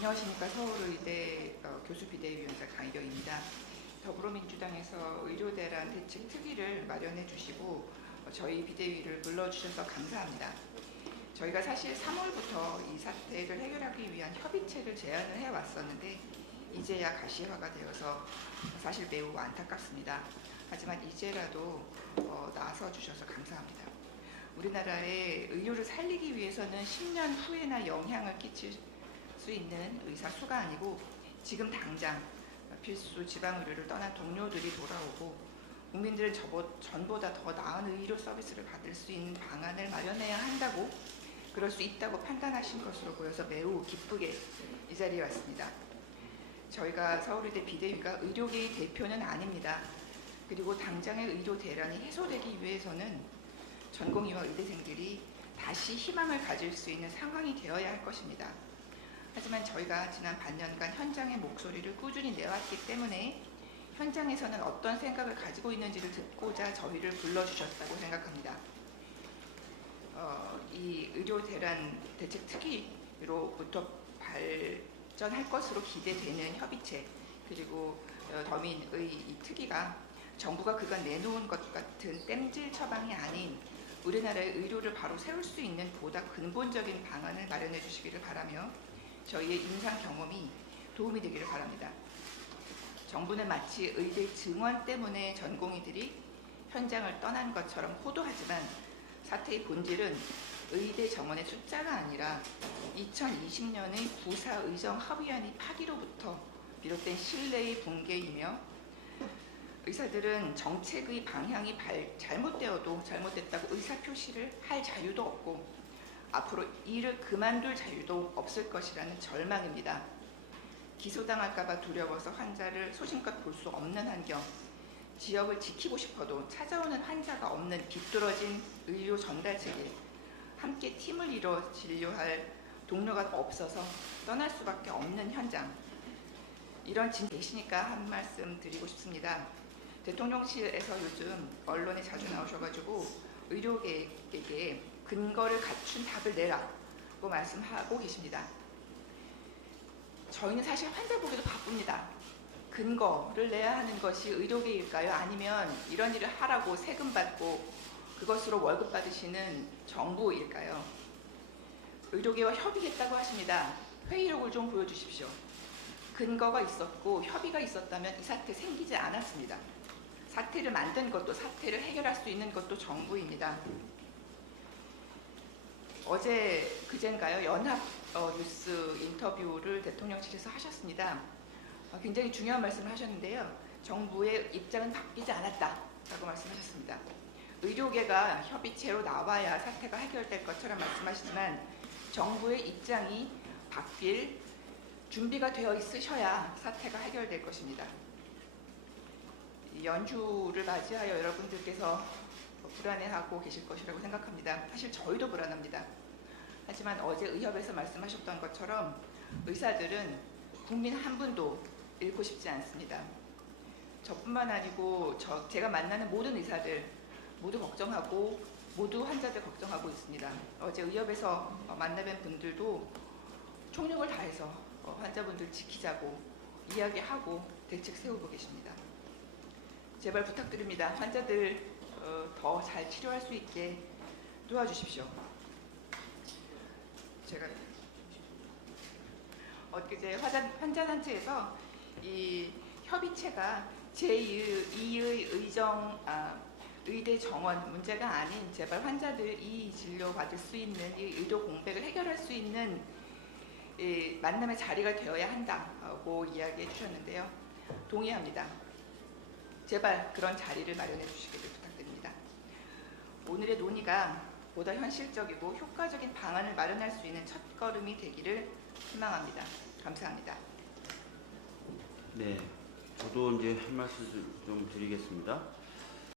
안녕하십니까. 서울의대 교수비대위원장 강희경입니다. 더불어민주당에서 의료대란 대책 특위를 마련해 주시고 저희 비대위를 불러주셔서 감사합니다. 저희가 사실 3월부터 이 사태를 해결하기 위한 협의체를 제안을 해왔었는데 이제야 가시화가 되어서 사실 매우 안타깝습니다. 하지만 이제라도 나서 주셔서 감사합니다. 우리나라의 의료를 살리기 위해서는 10년 후에나 영향을 끼칠 수 있는 의사 수가 아니고 지금 당장 필수 지방의료를 떠난 동료들이 돌아오고 국민들은 전보다 더 나은 의료 서비스를 받을 수 있는 방안을 마련해야 한다고, 그럴 수 있다고 판단하신 것으로 보여서 매우 기쁘게 이 자리에 왔습니다. 저희가 서울의대 비대위가 의료계의 대표는 아닙니다. 그리고 당장의 의료 대란이 해소되기 위해서는 전공의와 의대생들이 다시 희망을 가질 수 있는 상황이 되어야 할 것입니다. 하지만 저희가 지난 반년간 현장의 목소리를 꾸준히 내왔기 때문에 현장에서는 어떤 생각을 가지고 있는지를 듣고자 저희를 불러주셨다고 생각합니다. 이 의료 대란 대책 특위로부터 발전할 것으로 기대되는 협의체, 그리고 더민의 이 특위가 정부가 그간 내놓은 것 같은 땜질 처방이 아닌 우리나라의 의료를 바로 세울 수 있는 보다 근본적인 방안을 마련해 주시기를 바라며 저희의 임상 경험이 도움이 되기를 바랍니다. 정부는 마치 의대 증원 때문에 전공의들이 현장을 떠난 것처럼 호도하지만 사태의 본질은 의대 정원의 숫자가 아니라 2020년의 부사의정합의안이 파기로부터 비롯된 신뢰의 붕괴이며, 의사들은 정책의 방향이 잘못됐다고 의사표시를 할 자유도 없고 앞으로 일을 그만둘 자유도 없을 것이라는 절망입니다. 기소당할까봐 두려워서 환자를 소신껏 볼 수 없는 환경, 지역을 지키고 싶어도 찾아오는 환자가 없는 비뚤어진 의료 전달 체계, 함께 팀을 이뤄 진료할 동료가 없어서 떠날 수밖에 없는 현장, 이런 진 계시니까 한 말씀 드리고 싶습니다. 대통령실에서 요즘 언론에 자주 나오셔가지고 의료계에게 근거를 갖춘 답을 내라고 말씀하고 계십니다. 저희는 사실 환자 보기도 바쁩니다. 근거를 내야 하는 것이 의료계일까요? 아니면 이런 일을 하라고 세금 받고 그것으로 월급 받으시는 정부일까요? 의료계와 협의했다고 하십니다. 회의록을 좀 보여주십시오. 근거가 있었고 협의가 있었다면 이 사태 생기지 않았습니다. 사태를 만든 것도, 사태를 해결할 수 있는 것도 정부입니다. 어제 그젠가요? 연합 뉴스 인터뷰를 대통령실에서 하셨습니다. 굉장히 중요한 말씀을 하셨는데요. 정부의 입장은 바뀌지 않았다라고 말씀하셨습니다. 의료계가 협의체로 나와야 사태가 해결될 것처럼 말씀하시지만 정부의 입장이 바뀔 준비가 되어 있으셔야 사태가 해결될 것입니다. 연휴를 맞이하여 여러분들께서 불안해하고 계실 것이라고 생각합니다. 사실 저희도 불안합니다. 하지만 어제 의협에서 말씀하셨던 것처럼 의사들은 국민 한 분도 잃고 싶지 않습니다. 저뿐만 아니고 제가 만나는 모든 의사들 모두 걱정하고 모두 환자들 걱정하고 있습니다. 어제 의협에서 만나뵌 분들도 총력을 다해서 환자분들 지키자고 이야기하고 대책 세우고 계십니다. 제발 부탁드립니다. 환자들 더 잘 치료할 수 있게 도와주십시오. 제가 엊그제 환자단체에서 이 협의체가 제2의 의대 정원 문제가 아닌 제발 환자들이 진료받을 수 있는 이 의료 공백을 해결할 수 있는 이 만남의 자리가 되어야 한다고 이야기해 주셨는데요. 동의합니다. 제발 그런 자리를 마련해 주시기를 부탁드립니다. 오늘의 논의가 보다 현실적이고 효과적인 방안을 마련할 수 있는 첫걸음이 되기를 희망합니다. 감사합니다. 네, 저도 이제 한 말씀 좀 드리겠습니다.